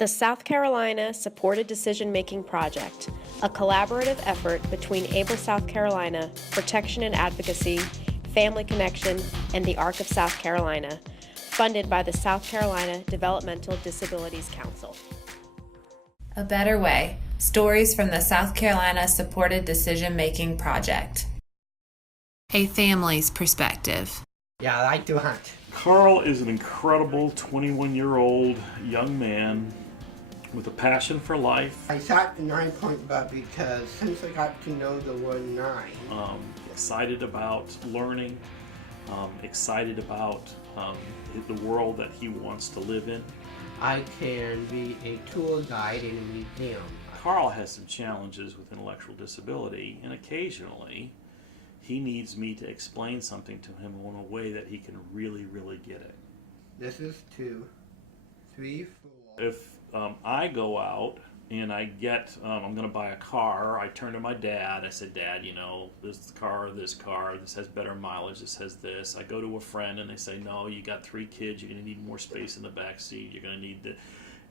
The South Carolina Supported Decision-Making Project, a collaborative effort between Able South Carolina, Protection and Advocacy, Family Connection, and the ARC of South Carolina, funded by the South Carolina Developmental Disabilities Council. A Better Way, stories from the South Carolina Supported Decision-Making Project. A family's perspective. Yeah, I like to hunt. Carl is an incredible 21-year-old young man with a passion for life. I shot the 9-point buck because since I got to know the word 9. Excited about learning, excited about the world that he wants to live in. I can be a tour guide in a museum. Carl has some challenges with intellectual disability, and occasionally he needs me to explain something to him in a way that he can really get it. This is 2, 3, 4. If I go out and I get, I'm going to buy a car, I turn to my dad, I said, Dad, you know, this car, this has better mileage, this has this. I go to a friend and they say, no, you got 3 kids, you're going to need more space in the back seat, you're going to need the,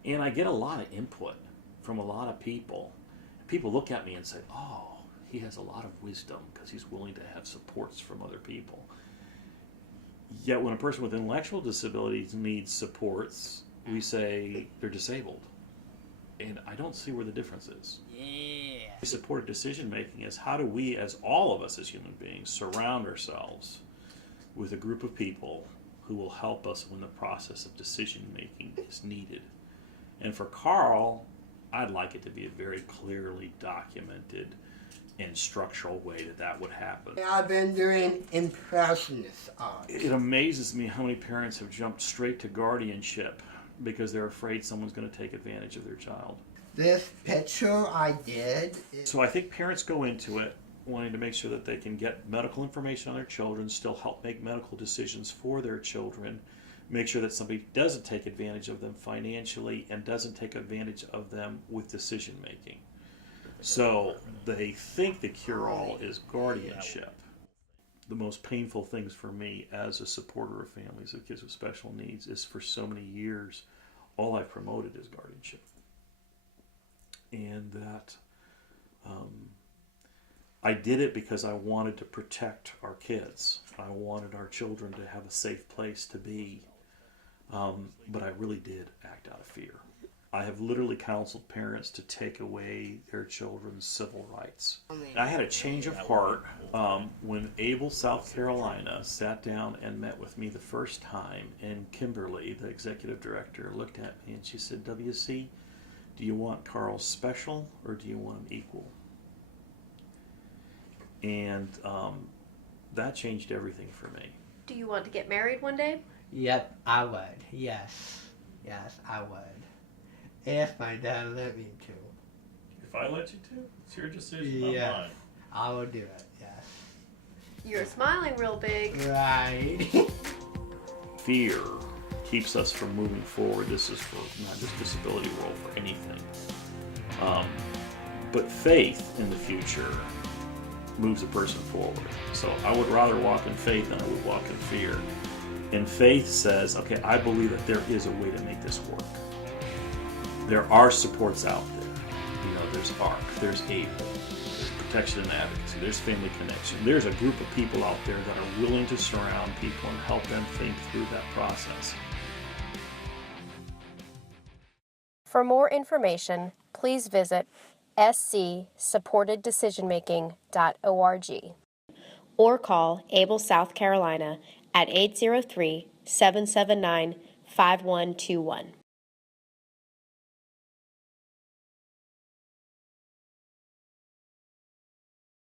and I get a lot of input from a lot of people. People look at me and say, oh, he has a lot of wisdom because he's willing to have supports from other people. Yet when a person with intellectual disabilities needs supports, we say they're disabled. And I don't see where the difference is. Yeah. Supported decision making is how do we, as all of us as human beings, surround ourselves with a group of people who will help us when the process of decision making is needed. And for Carl, I'd like it to be a very clearly documented and structural way that would happen. I've been doing impressionist art. It amazes me how many parents have jumped straight to guardianship because they're afraid someone's going to take advantage of their child. This picture I did. So I think parents go into it wanting to make sure that they can get medical information on their children, still help make medical decisions for their children, make sure that somebody doesn't take advantage of them financially and doesn't take advantage of them with decision making. So they think the cure-all is guardianship. The most painful things for me as a supporter of families of kids with special needs is for so many years, all I've promoted is guardianship. And that I did it because I wanted to protect our kids. I wanted our children to have a safe place to be. But I really did act out of fear. I have literally counseled parents to take away their children's civil rights. I had a change of heart when Able South Carolina sat down and met with me the first time, and Kimberly, the executive director, looked at me and she said, WC, do you want Carl special or do you want him equal? And that changed everything for me. Do you want to get married one day? Yep, I would. Yes, I would. If my dad let me to. If I let you to, it's your decision, not mine. I will do it, yes. You're smiling real big. Right. Fear keeps us from moving forward. This is for not just disability world, for anything. But faith in the future moves a person forward. So I would rather walk in faith than I would walk in fear. And faith says, okay, I believe that there is a way to make this work. There are supports out there. You know, there's ARC, there's ABLE, there's Protection and Advocacy, there's Family Connection. There's a group of people out there that are willing to surround people and help them think through that process. For more information, please visit scsupporteddecisionmaking.org or call Able South Carolina at 803-779-5121.